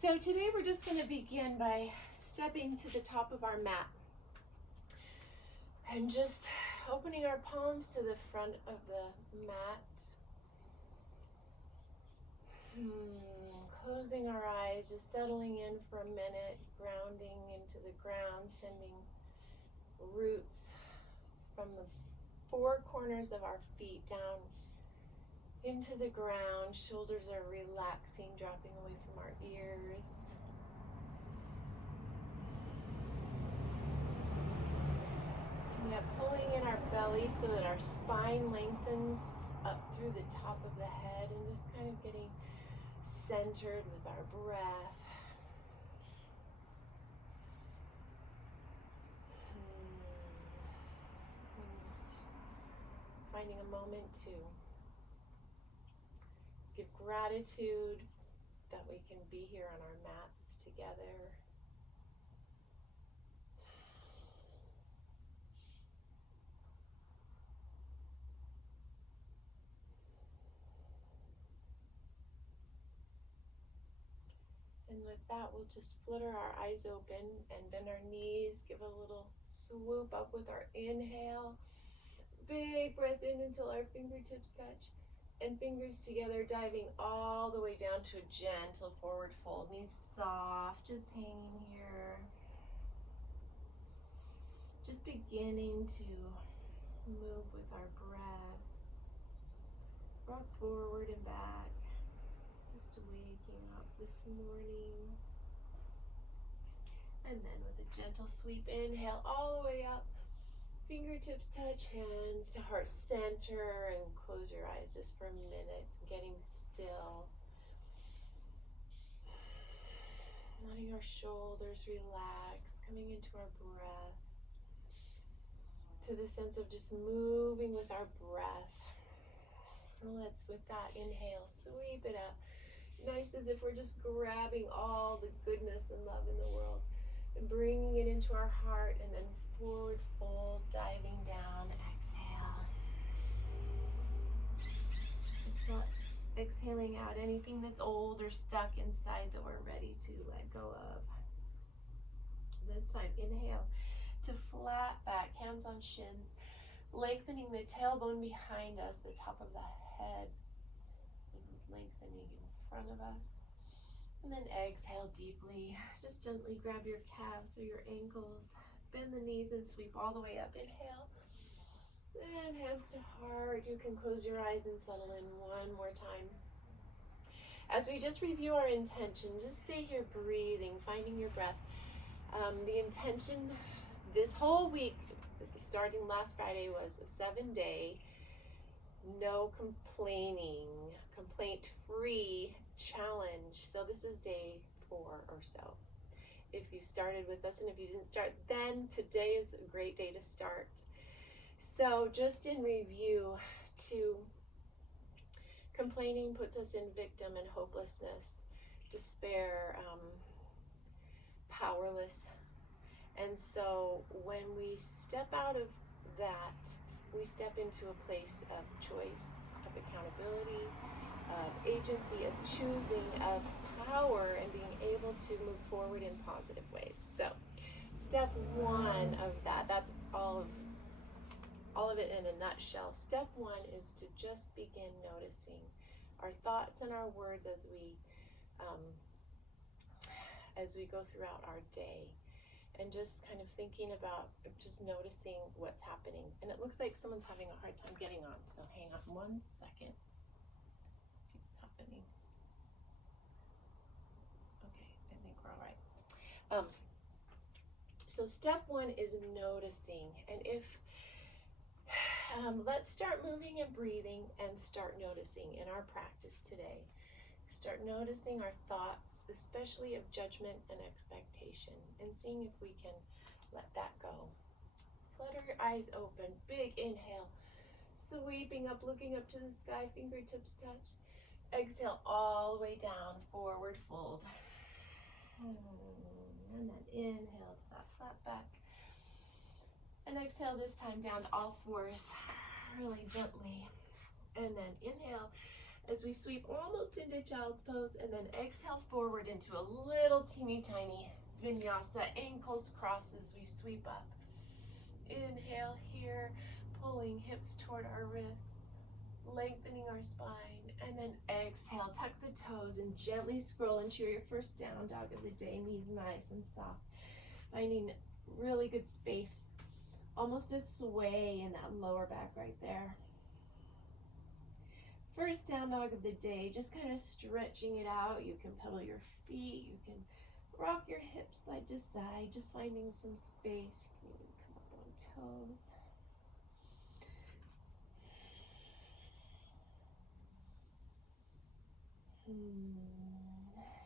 So today we're just going to begin by stepping to the top of our mat and just opening our palms to the front of the mat. Closing our eyes, just settling in for a minute, grounding into the ground, sending roots from the four corners of our feet down into the ground. Shoulders are relaxing, dropping away from our ears. Pulling in our belly so that our spine lengthens up through the top of the head, and just kind of getting centered with our breath. And just finding a moment to give gratitude that we can be here on our mats together. And with that, we'll just flutter our eyes open and bend our knees, give a little swoop up with our inhale. Big breath in until our fingertips touch. And fingers together, diving all the way down to a gentle forward fold. Knees soft, just hanging here. Just beginning to move with our breath. Rock forward and back. Just waking up this morning. And then with a gentle sweep, inhale all the way up. Fingertips touch hands to heart center, and close your eyes just for a minute, getting still. Letting our shoulders relax, coming into our breath. To the sense of just moving with our breath. And let's, with that inhale, sweep it up. Nice, as if we're just grabbing all the goodness and love in the world and bringing it into our heart, and then forward fold, diving down, exhale. Exhaling out anything that's old or stuck inside that we're ready to let go of. This time, inhale to flat back, hands on shins, lengthening the tailbone behind us, the top of the head, lengthening in front of us. And then exhale deeply. Just gently grab your calves or your ankles, bend the knees and sweep all the way up. Inhale. And hands to heart. You can close your eyes and settle in one more time. As we just review our intention, just stay here breathing, finding your breath. The intention this whole week, starting last Friday, was a 7-day, no complaining, complaint-free challenge. So this is day 4 or so. If you started with us, and if you didn't start, then today is a great day to start. So just in review, complaining puts us in victim and hopelessness, despair, powerless. And so when we step out of that, we step into a place of choice, of accountability, of agency, of choosing, of power, and being able to move forward in positive ways. So step 1 of that, that's all of it in a nutshell. Step 1 is to just begin noticing our thoughts and our words as we go throughout our day, and just kind of thinking about just noticing what's happening. And it looks like someone's having a hard time getting on, so hang on 1 second. See what's happening. Okay, I think we're all right. So step 1 is noticing, and let's start moving and breathing and start noticing in our practice today. Start noticing our thoughts, especially of judgment and expectation, and seeing if we can let that go. Flutter your eyes open, big inhale, sweeping up, looking up to the sky, fingertips touch. Exhale all the way down, forward fold. And then inhale to that flat back. And exhale this time down to all fours, really gently. And then inhale as we sweep almost into child's pose, and then exhale forward into a little teeny tiny vinyasa, ankles cross as we sweep up. Inhale here, pulling hips toward our wrists, lengthening our spine, and then exhale, tuck the toes and gently scroll into your first down dog of the day, knees nice and soft, finding really good space, almost a sway in that lower back right there. First down dog of the day, just kind of stretching it out. You can pedal your feet, you can rock your hips side to side, just finding some space. You can come up on toes.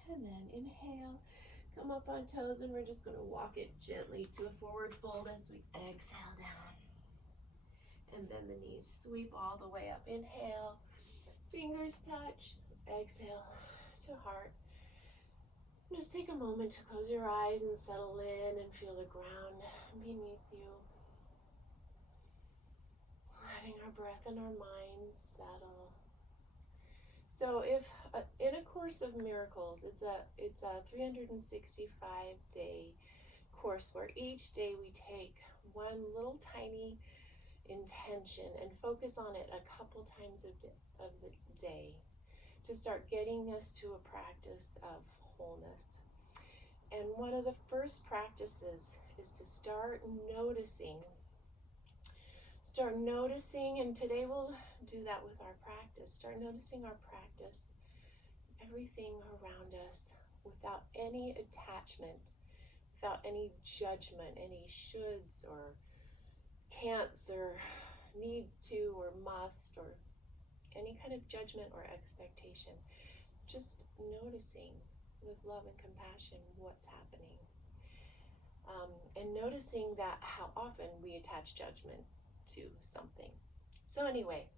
And then inhale, come up on toes, and we're just going to walk it gently to a forward fold as we exhale down. And then the knees sweep all the way up. Inhale, fingers touch, exhale to heart. Just take a moment to close your eyes and settle in and feel the ground beneath you. Letting our breath and our minds settle. So if in A Course of Miracles, it's a 365-day course where each day we take one little tiny intention and focus on it a couple times of the day to start getting us to a practice of wholeness. And one of the first practices is to start noticing, and today we'll do that with our practice. Start noticing our practice, everything around us, without any attachment, without any judgment, any shoulds or can'ts or need to or must or any kind of judgment or expectation. Just noticing with love and compassion what's happening. And noticing that how often we attach judgment to something. So anyway,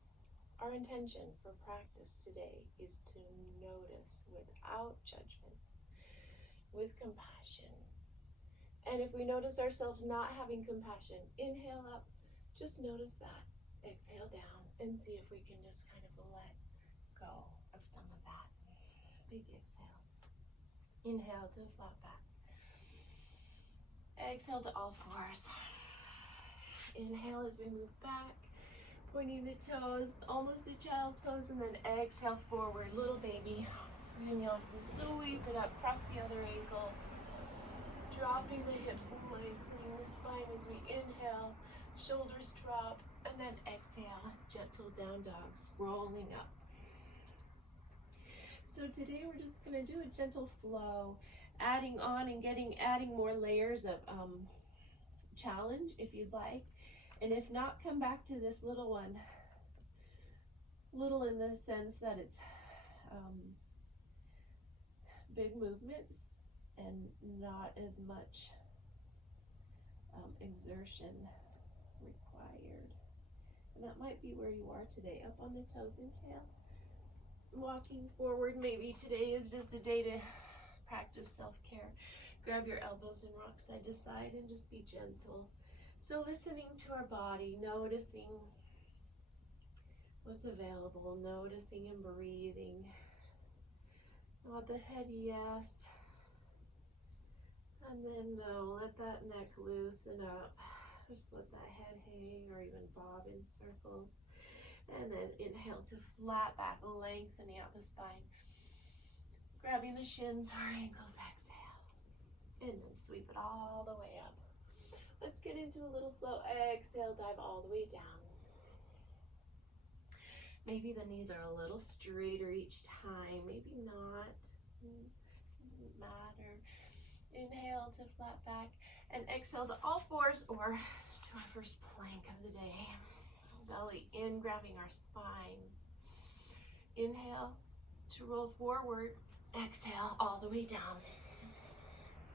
our intention for practice today is to notice without judgment, with compassion. And if we notice ourselves not having compassion, inhale up, just notice that. Exhale down and see if we can just kind of let go of some of that. Big exhale. Inhale to flat back. Exhale to all fours. Inhale as we move back, pointing the toes, almost a child's pose, and then exhale forward, little baby. Vinyasa, sweep it up, cross the other ankle, dropping the hips and lengthening the spine as we inhale, shoulders drop, and then exhale, gentle down dog, scrolling up. So today we're just going to do a gentle flow, adding on and adding more layers of challenge if you'd like. And if not, come back to this little one. Little in the sense that it's big movements and not as much exertion required. And that might be where you are today. Up on the toes, inhale. Walking forward, maybe today is just a day to practice self-care. Grab your elbows and rock side to side and just be gentle. So listening to our body, noticing what's available, noticing and breathing. Nod the head yes. And then no, let that neck loosen up. Just let that head hang or even bob in circles. And then inhale to flat back, lengthening out the spine. Grabbing the shins or ankles, exhale. And then sweep it all the way up. Let's get into a little flow. Exhale, dive all the way down. Maybe the knees are a little straighter each time, maybe not. Doesn't matter. Inhale to flat back and exhale to all fours or to our first plank of the day. Belly in, grabbing our spine. Inhale to roll forward. Exhale all the way down.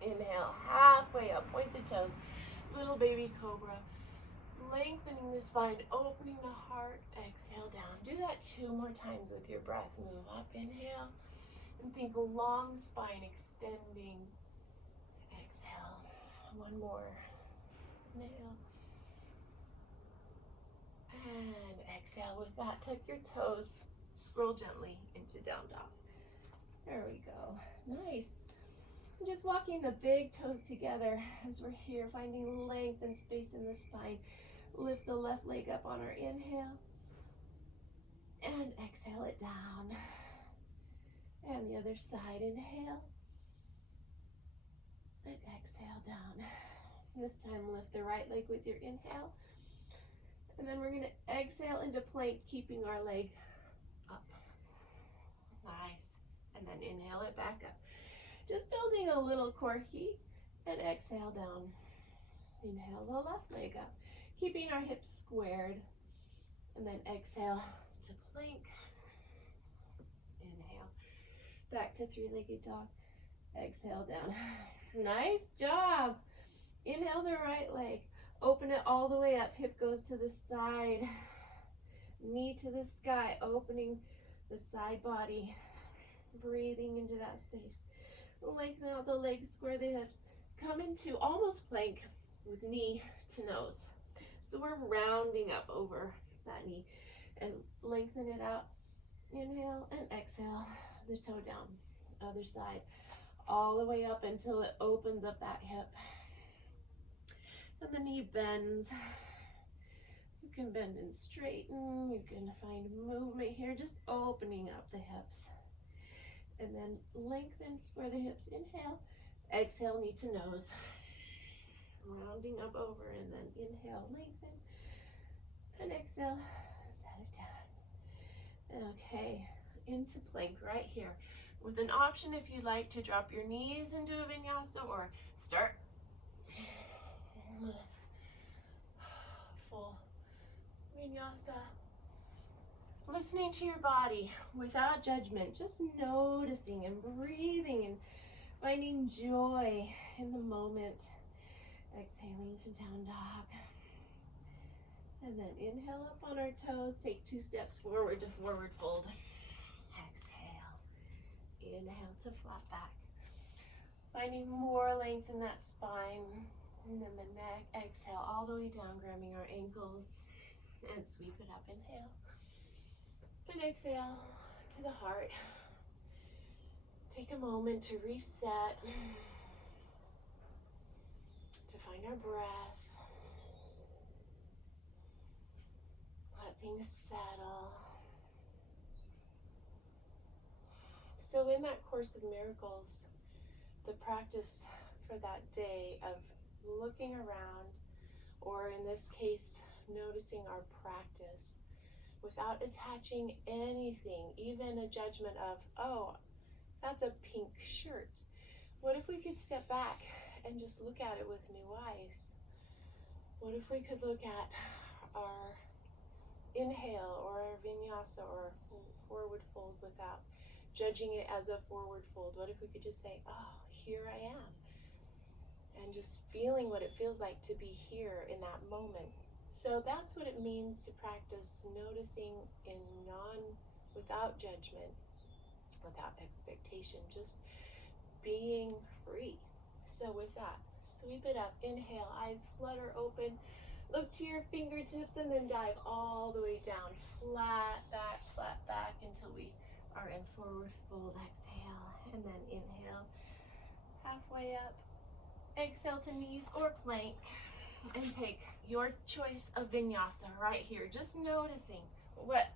Inhale, halfway up, point the toes. Little baby cobra. Lengthening the spine, opening the heart. Exhale down. Do that 2 more times with your breath. Move up, inhale. And think long spine extending. Exhale. 1 more. Inhale. And exhale. With that, tuck your toes. Scroll gently into down dog. There we go. Nice. Just walking the big toes together as we're here, finding length and space in the spine. Lift the left leg up on our inhale and exhale it down. And the other side, inhale and exhale down. This time lift the right leg with your inhale. And then we're going to exhale into plank, keeping our leg up. Nice. And then inhale it back up. Just building a little core heat, and exhale down. Inhale the left leg up, keeping our hips squared. And then exhale to plank. Inhale. Back to three-legged dog. Exhale down. Nice job. Inhale the right leg. Open it all the way up. Hip goes to the side. Knee to the sky. Opening the side body. Breathing into that space. Lengthen out the legs. Square the hips. Come into almost plank with knee to nose. So we're rounding up over that knee. And lengthen it out. Inhale and exhale. The toe down. Other side. All the way up until it opens up that hip. And the knee bends. You can bend and straighten. You can find movement here, just opening up the hips. And then lengthen, square the hips. Inhale, exhale, knee to nose. Rounding up over, and then inhale, lengthen. And exhale, set it down. Okay, into plank right here. With an option if you'd like to drop your knees into a vinyasa or start with full vinyasa. Listening to your body without judgment, just noticing and breathing and finding joy in the moment. Exhaling to down dog. And then inhale up on our toes, take 2 steps forward to forward fold. Exhale. Inhale to flat back. Finding more length in that spine. And then the neck, exhale all the way down, grabbing our ankles and sweep it up. Inhale and exhale to the heart. Take a moment to reset, to find our breath. Let things settle. So in that Course of Miracles, the practice for that day of looking around, or in this case, noticing our practice without attaching anything, even a judgment of, oh, that's a pink shirt. What if we could step back and just look at it with new eyes? What if we could look at our inhale or our vinyasa or forward fold without judging it as a forward fold? What if we could just say, oh, here I am? And just feeling what it feels like to be here in that moment. So that's what it means to practice noticing without judgment, without expectation, just being free. So with that, sweep it up, inhale, eyes flutter open, look to your fingertips, and then dive all the way down, flat back until we are in forward fold. Exhale, and then inhale, halfway up. Exhale to knees or plank, and take your choice of vinyasa right here. Just noticing what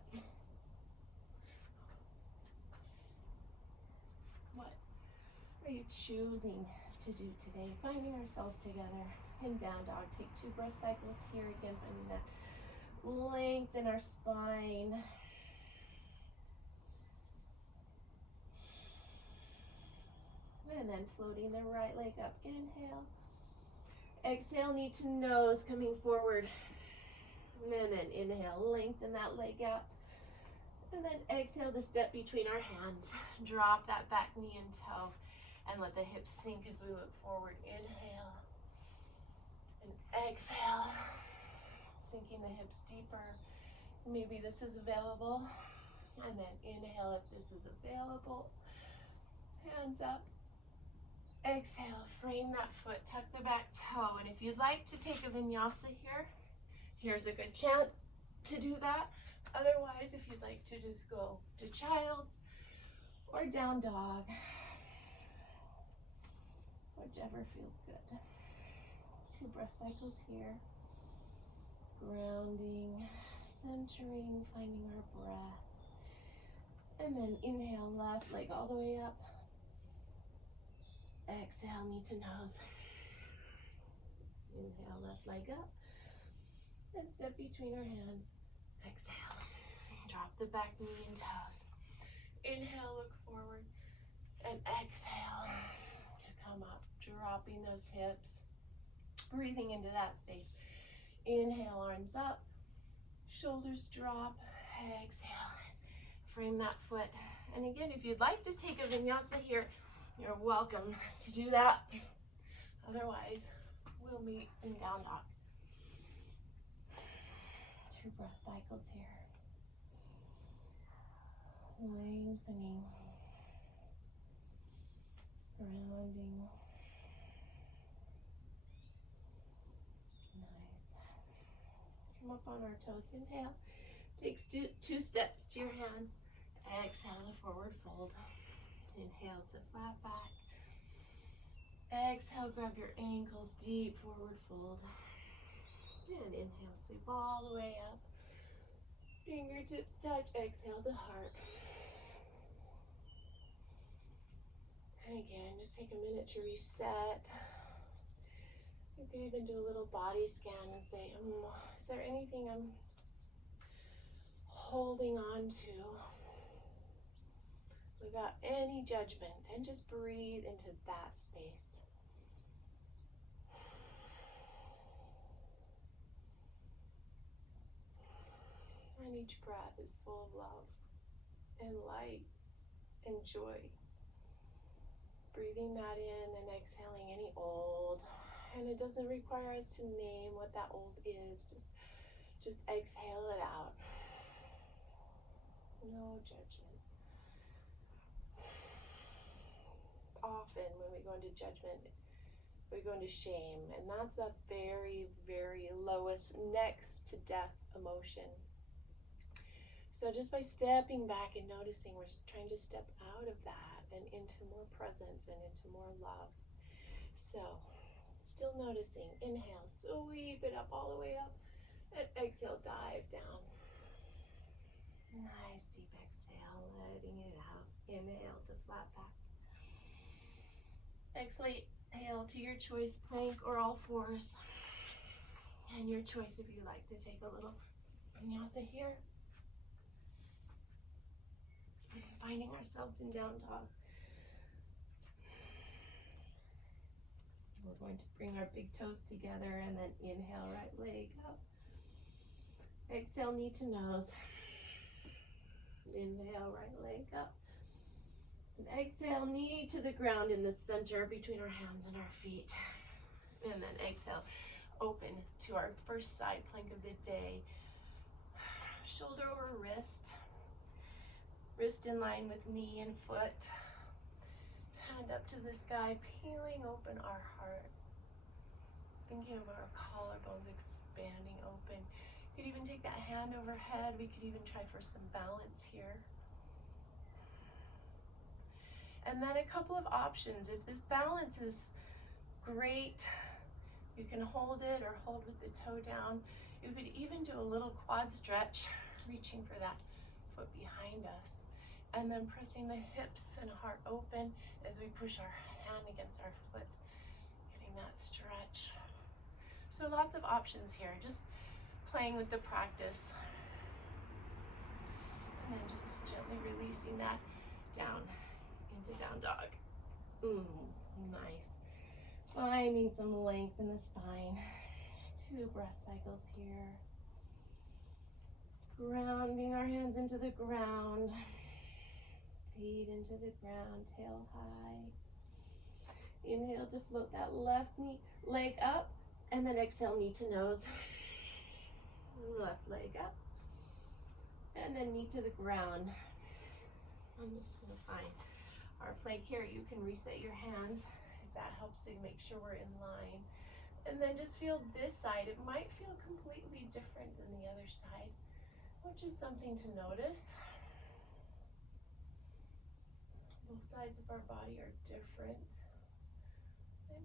are you choosing to do today? Finding ourselves together in down dog. Take 2 breath cycles here again, finding that length in our spine. And then floating the right leg up. Inhale. Exhale, knee to nose, coming forward. And then inhale, lengthen that leg out. And then exhale to step between our hands. Drop that back knee and toe. And let the hips sink as we look forward. Inhale. And exhale. Sinking the hips deeper. Maybe this is available. And then inhale if this is available. Hands up. Exhale, frame that foot, tuck the back toe. And if you'd like to take a vinyasa here, here's a good chance to do that. Otherwise, if you'd like to just go to child's or down dog, whichever feels good. 2 breath cycles here. Grounding, centering, finding our breath. And then inhale, left leg all the way up. Exhale, knee to nose. Inhale, left leg up. And step between our hands. Exhale. Drop the back knee and toes. Inhale, look forward. And exhale to come up. Dropping those hips. Breathing into that space. Inhale, arms up. Shoulders drop. Exhale. Frame that foot. And again, if you'd like to take a vinyasa here, you're welcome to do that. Otherwise, we'll meet in down dog. 2 breath cycles here. Lengthening. Grounding. Nice. Come up on our toes. Inhale. Take 2 steps to your hands. Exhale to forward fold. Inhale to flat back. Exhale, grab your ankles, deep forward fold. And inhale, sweep all the way up. Fingertips touch, exhale to heart. And again, just take a minute to reset. You could even do a little body scan and say, is there anything I'm holding on to without any judgment, and just breathe into that space. And each breath is full of love and light and joy. Breathing that in and exhaling any old. And it doesn't require us to name what that old is. Just exhale it out. No judgment. Often when we go into judgment, we go into shame, and that's the very, very lowest, next to death emotion. So just by stepping back and noticing, we're trying to step out of that and into more presence and into more love. So still noticing. Inhale, sweep it up all the way up, and exhale, dive down. Nice deep exhale, letting it out. Inhale to flat back. Exhale to your choice, plank or all fours. And your choice if you like to take a little vinyasa here. Finding ourselves in down dog. We're going to bring our big toes together and then inhale, right leg up. Exhale, knee to nose. Inhale, right leg up. And exhale, knee to the ground in the center between our hands and our feet. And then exhale, open to our first side plank of the day. Shoulder over wrist. Wrist in line with knee and foot. Hand up to the sky, peeling open our heart. Thinking of our collarbones expanding open. You could even take that hand overhead. We could even try for some balance here. And then a couple of options. If this balance is great, you can hold it or hold with the toe down. You could even do a little quad stretch, reaching for that foot behind us. And then pressing the hips and heart open as we push our hand against our foot, getting that stretch. So lots of options here, just playing with the practice. And then just gently releasing that down into down dog. Nice. Finding some length in the spine. 2 breath cycles here. Grounding our hands into the ground. Feet into the ground, tail high. Inhale to float that left knee, leg up, and then exhale, knee to nose. Left leg up. And then knee to the ground. I'm just gonna find our plank here. You can reset your hands if that helps to make sure we're in line. And then just feel this side. It might feel completely different than the other side. which is something to notice. Both sides of our body are different. And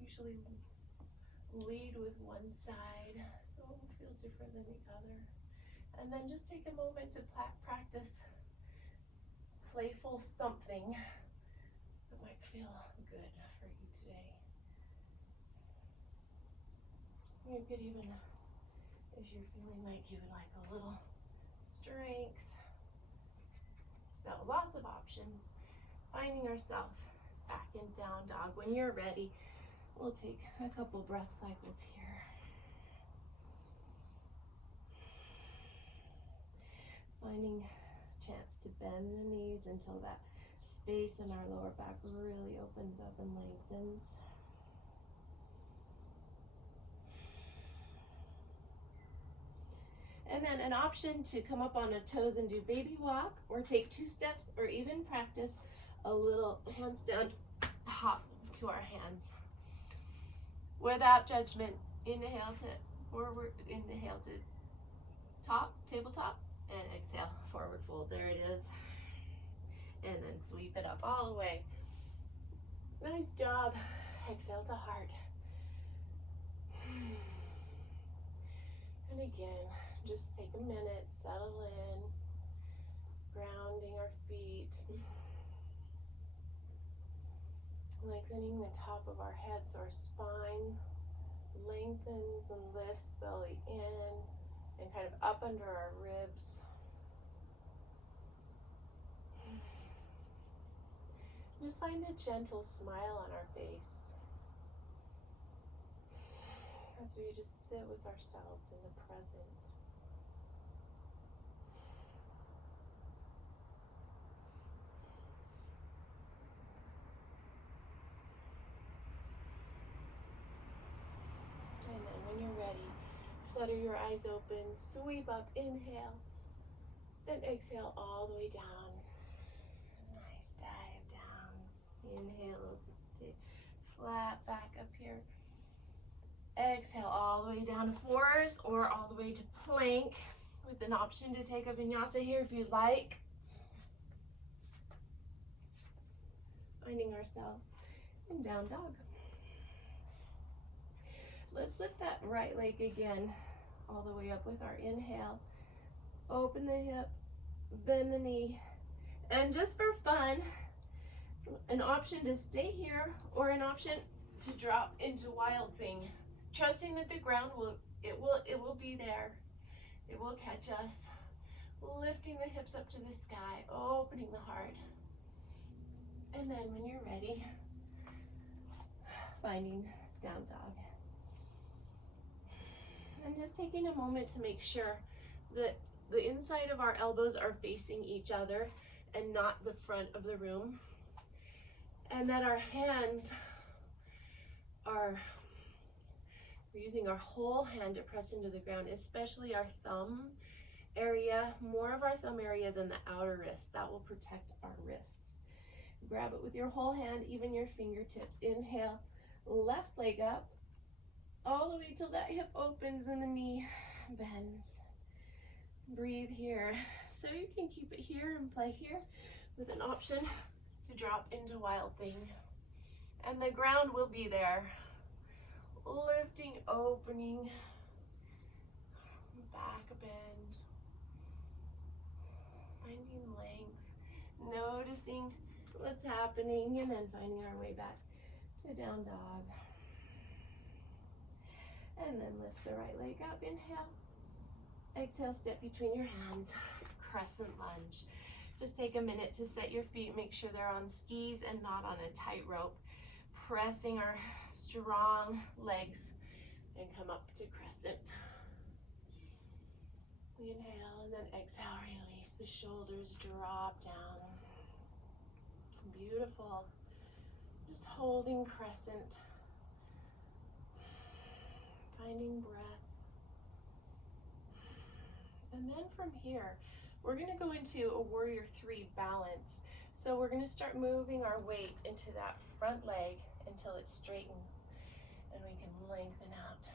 usually lead with one side, so it will feel different than the other. And then just take a moment to practice playful something that might feel good for you today. You could even, if you're feeling like you would like a little strength. So lots of options. Finding ourselves back in down dog. When you're ready, we'll take a couple breath cycles here. Finding a chance to bend the knees until that space in our lower back really opens up and lengthens. And then an option to come up on the toes and do baby walk, or take 2 steps, or even practice a little handstand hop to our hands. Without judgment, inhale to forward, inhale to top, tabletop, and exhale, forward fold. There it is. And then sweep it up all the way. Nice job. Exhale to heart. And again, just take a minute, settle in, grounding our feet, lengthening the top of our head so our spine lengthens and lifts, belly in, and kind of up under our ribs. Just find a gentle smile on our face as we just sit with ourselves in the present. And then when you're ready, flutter your eyes open, sweep up, inhale, and exhale all the way down. Nice dive down. Inhale to flat back up here. Exhale all the way down to 4s or all the way to plank, with an option to take a vinyasa here if you'd like. Finding ourselves in down dog. Let's lift that right leg again all the way up with our inhale. Open the hip, bend the knee, and just for fun, an option to stay here or an option to drop into wild thing. Trusting that the ground will be there. It will catch us. Lifting the hips up to the sky, opening the heart. And then when you're ready, finding down dog. And just taking a moment to make sure that the inside of our elbows are facing each other and not the front of the room. And that our hands are, we're using our whole hand to press into the ground, especially our thumb area, more of our thumb area than the outer wrist. That will protect our wrists. Grab it with your whole hand, even your fingertips. Inhale, left leg up, all the way till that hip opens and the knee bends. Breathe here. So you can keep it here and play here with an option to drop into wild thing. And the ground will be there. Lifting, opening, back bend, finding length, noticing what's happening, and then finding our way back to down dog. And then lift the right leg up, inhale. Exhale, step between your hands, crescent lunge. Just take a minute to set your feet, make sure they're on skis and not on a tightrope. Pressing our strong legs and come up to crescent. Inhale and then exhale, release the shoulders, drop down. Beautiful. Just holding crescent. Finding breath. And then from here, we're going to go into a warrior 3 balance. So we're going to start moving our weight into that front leg until it straightens and we can lengthen out.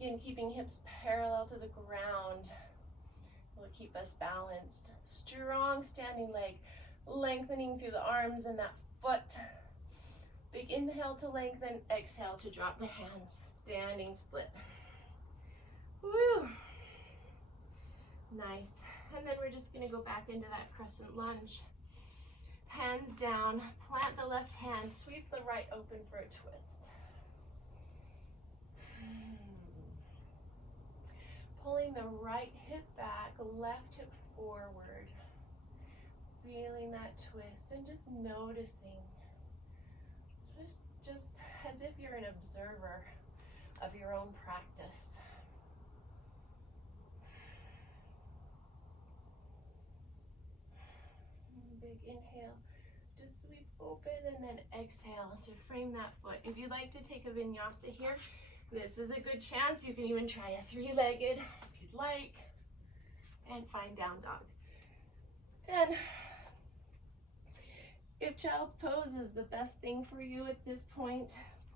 Again, keeping hips parallel to the ground will keep us balanced. Strong standing leg, lengthening through the arms and that foot. Big inhale to lengthen, exhale to drop the hands. Standing split. Woo! Nice. And then we're just going to go back into that crescent lunge. Hands down, plant the left hand, sweep the right open for a twist. Pulling the right hip back, left hip forward. Feeling that twist and just noticing. Just as if you're an observer of your own practice. Big inhale, just sweep open, and then exhale to frame that foot. If you'd like to take a vinyasa here, this is a good chance. You can even try a three-legged if you'd like, and find down dog. And if child's pose is the best thing for you at this point,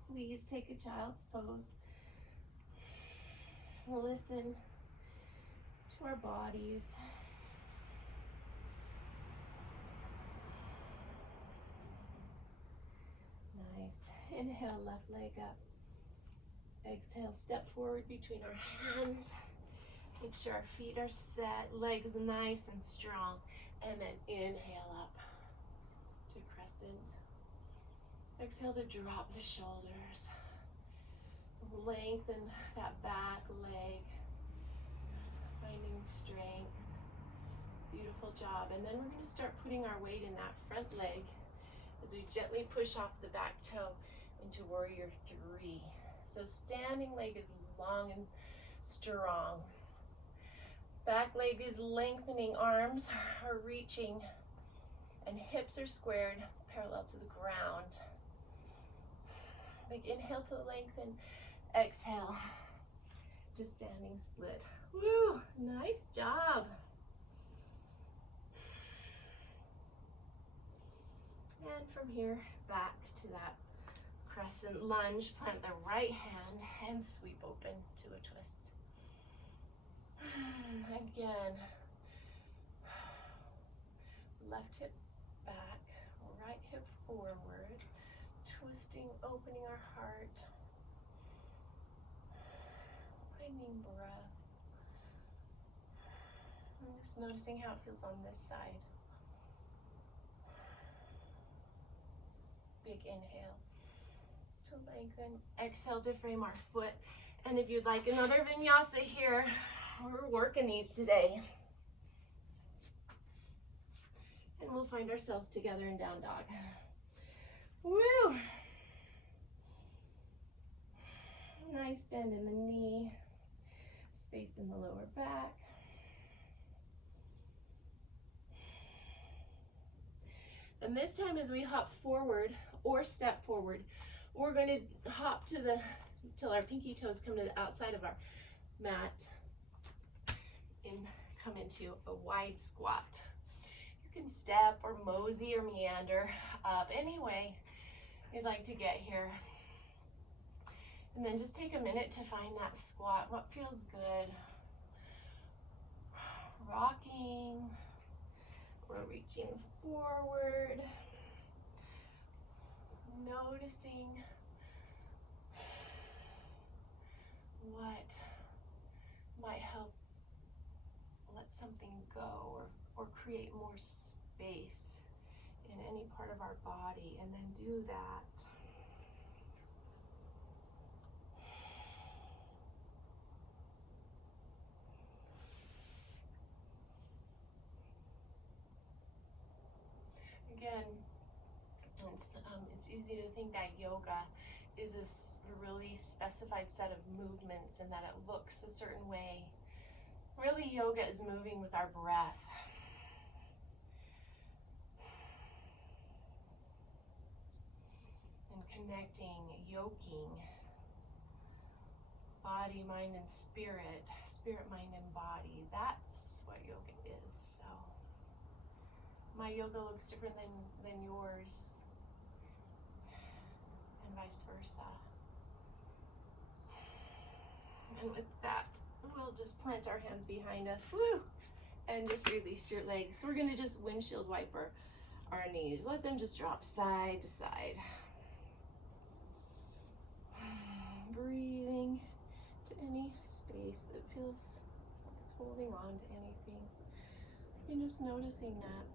please take a child's pose. Listen to our bodies. Nice. Inhale, left leg up. Exhale, step forward between our hands. Make sure our feet are set, legs nice and strong. And then inhale up to crescent. Exhale to drop the shoulders. Lengthen that back leg. Finding strength. Beautiful job. And then we're going to start putting our weight in that front leg as we gently push off the back toe into warrior three. So standing leg is long and strong. Back leg is lengthening, arms are reaching, and hips are squared parallel to the ground. Big inhale to lengthen, exhale to standing split. Woo, nice job. And from here, back to that crescent lunge. Plant the right hand and sweep open to a twist. Again, left hip back, right hip forward, twisting, opening our heart, finding breath. I'm just noticing how it feels on this side. Big inhale to lengthen, exhale to frame our foot. And if you'd like another vinyasa here, we're working these today. And we'll find ourselves together in down dog. Woo! Nice bend in the knee, space in the lower back. And this time as we hop forward or step forward, we're going to hop to till our pinky toes come to the outside of our mat and come into a wide squat. You can step or mosey or meander up any way you'd like to get here. And then just take a minute to find that squat. What feels good? Rocking. We're reaching forward. Noticing what might help let something go or create more space in any part of our body, and then do that. Again, it's easy to think that yoga is a really specified set of movements and that it looks a certain way. Really, yoga is moving with our breath. And connecting, yoking, body, mind, and spirit, mind, and body. That's what yoga is. So my yoga looks different than yours, and vice versa. And with that, we'll just plant our hands behind us. Woo! And just release your legs. We're gonna just windshield wiper our knees. Let them just drop side to side. Breathing to any space that feels like it's holding on to anything. And just noticing that.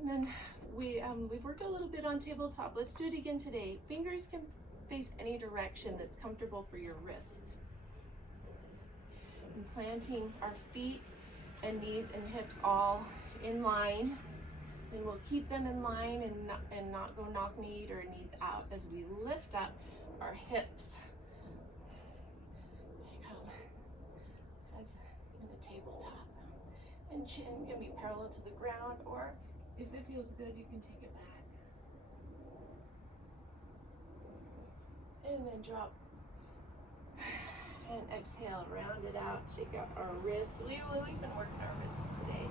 And then we've worked a little bit on tabletop. Let's do it again today. Fingers can face any direction that's comfortable for your wrist. And planting our feet and knees and hips all in line. And we'll keep them in line and not go knock-kneed or knees out as we lift up our hips. As in a tabletop. And chin can be parallel to the ground, or if it feels good, you can take it back. And then drop. And exhale, round it out, shake out our wrists. We've been working our wrists today.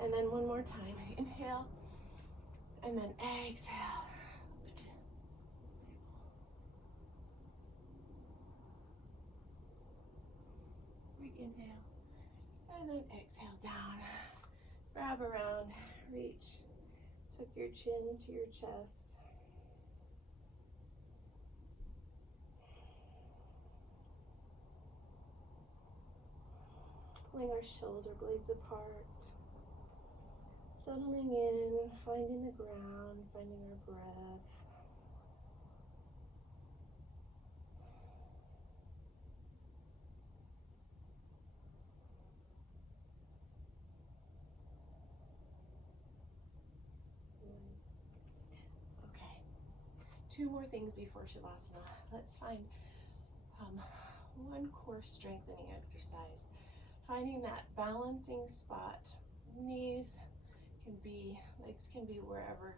And then one more time, inhale, and then exhale. Inhale, and then exhale down. Grab around, reach, tuck your chin to your chest. Pulling our shoulder blades apart. Settling in, finding the ground, finding our breath. Two more things before Shavasana. Let's find one core strengthening exercise. Finding that balancing spot. Knees can be, legs can be wherever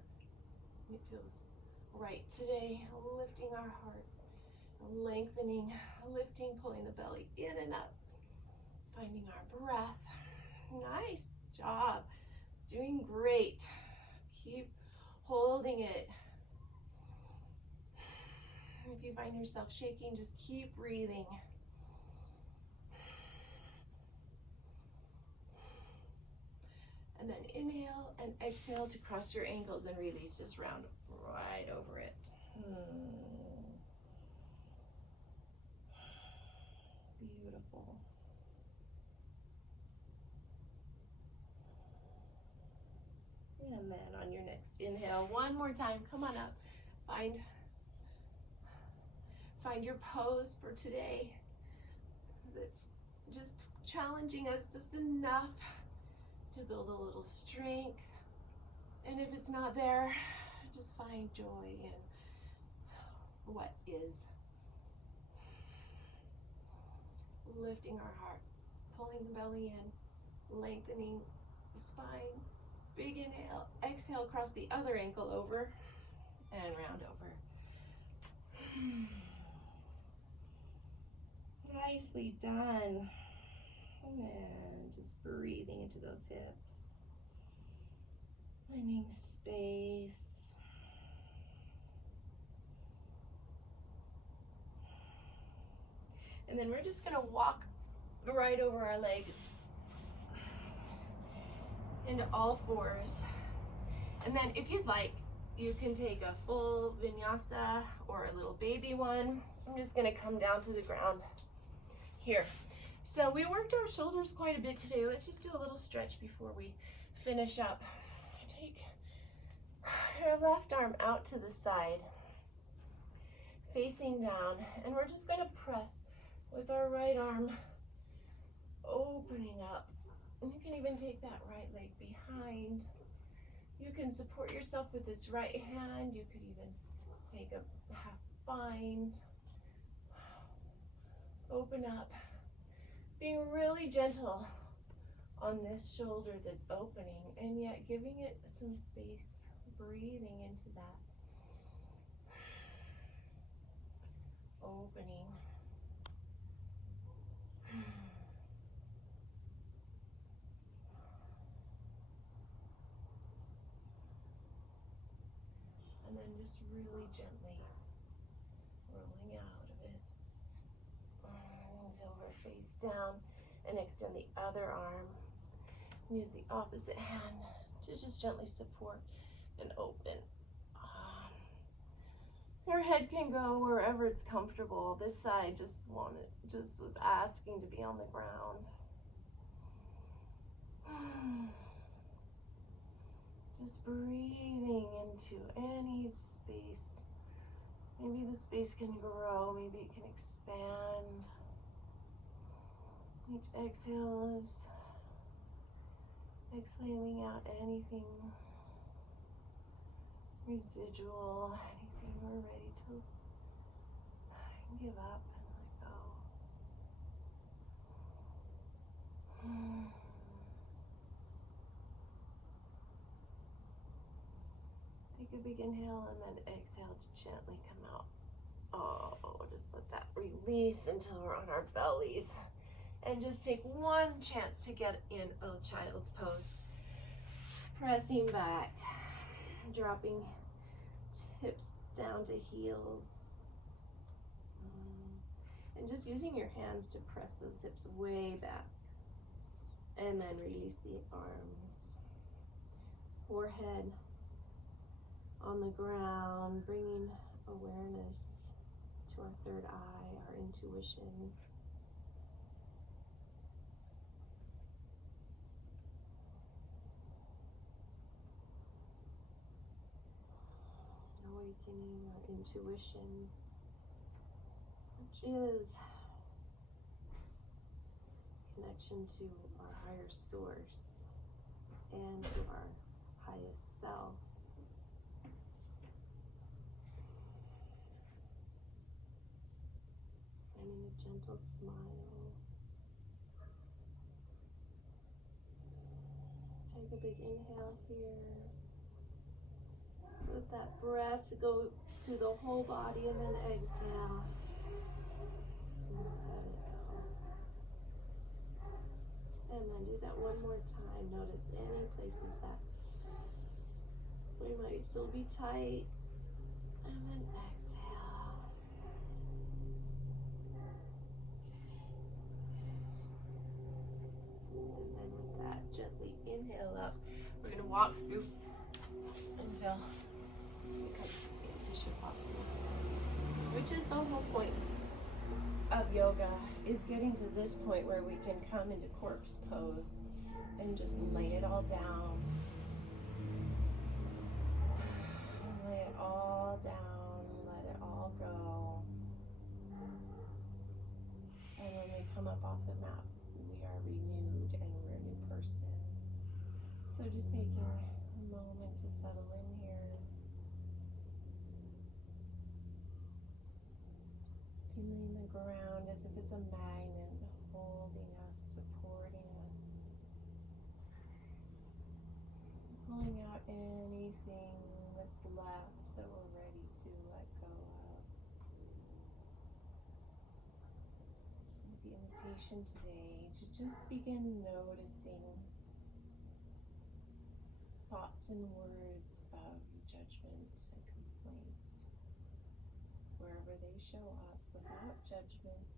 it feels right today. Lifting our heart, lengthening, lifting, pulling the belly in and up. Finding our breath. Nice job. Doing great. Keep holding it. If you find yourself shaking, just keep breathing. And then inhale and exhale to cross your ankles and release. Just round right over it. Beautiful. And then on your next inhale, one more time, come on up. Find your pose for today that's just challenging us just enough to build a little strength. And if it's not there, just find joy in what is. Lifting our heart, pulling the belly in, lengthening the spine. Big inhale, exhale, cross the other ankle over and round over. Nicely done. And just breathing into those hips. Finding space. And then we're just gonna walk right over our legs into all fours. And then if you'd like, you can take a full vinyasa or a little baby one. I'm just gonna come down to the ground here. So we worked our shoulders quite a bit today. Let's just do a little stretch before we finish up. Take your left arm out to the side, facing down, and we're just gonna press with our right arm, opening up. And you can even take that right leg behind. You can support yourself with this right hand. You could even take a half bind. Open up. Being really gentle on this shoulder that's opening, and yet giving it some space, breathing into that. Opening. And then just really gently until we're face down, and extend the other arm. Use the opposite hand to just gently support and open. Your head can go wherever it's comfortable. This side just was asking to be on the ground. Just breathing into any space. Maybe the space can grow, maybe it can expand. Each exhale is exhaling out anything residual, anything we're ready to give up and let go. Take a big inhale and then exhale to gently come out. Oh, just let that release until we're on our bellies. And just take one chance to get in a child's pose. Pressing back, dropping hips down to heels. And just using your hands to press those hips way back. And then release the arms. Forehead on the ground, bringing awareness to our third eye, our intuition. Awakening our intuition, which is connection to our higher source and to our highest self. Finding a gentle smile. Take a big inhale here. Let that breath go to the whole body and then exhale. And let it go. And then do that one more time. Notice any places that we might still be tight. And then exhale. And then with that, gently inhale up. We're going to walk through until we come into Shavasana, which is the whole point of yoga, is getting to this point where we can come into corpse pose and just lay it all down. Lay it all down, let it all go. And when we come up off the mat, we are renewed and we're a new person. So just taking a moment to settle in here. Feeling the ground as if it's a magnet holding us, supporting us. Pulling out anything that's left that we're ready to let go of. With the invitation today to just begin noticing thoughts and words of judgment and complaint, wherever they show up, without judgment.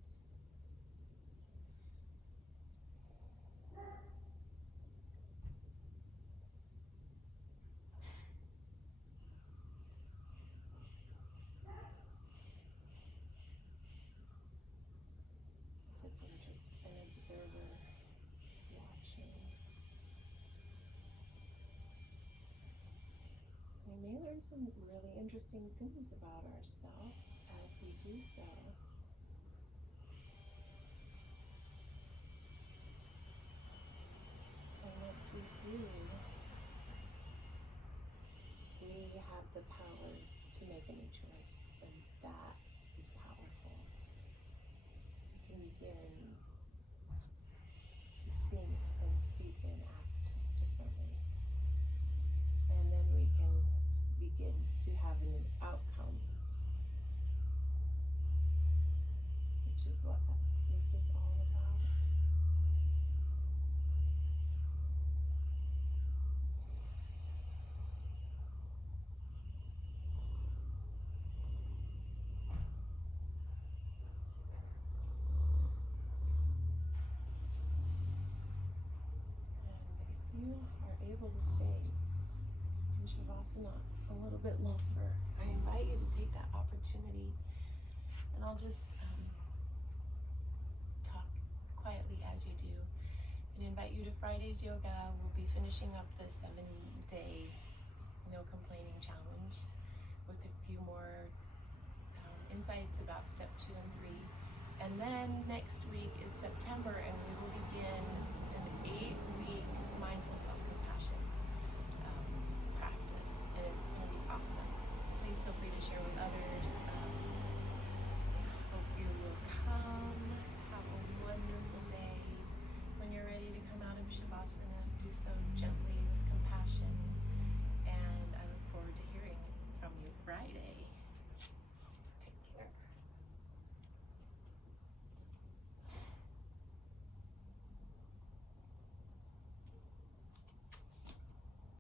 As if we're just an observer watching. We may learn some really interesting things about ourselves as we do so. And once we do, we have the power to make a new choice, and that is powerful. We can begin to think and speak and act differently. And then we can begin to have new outcomes, which is what this is all about. you are able to stay in Shavasana a little bit longer, I invite you to take that opportunity. And I'll just talk quietly as you do. And invite you to Friday's yoga. We'll be finishing up the 7-day no complaining challenge with a few more insights about step 2 and 3. And then next week is September, and we will begin an 8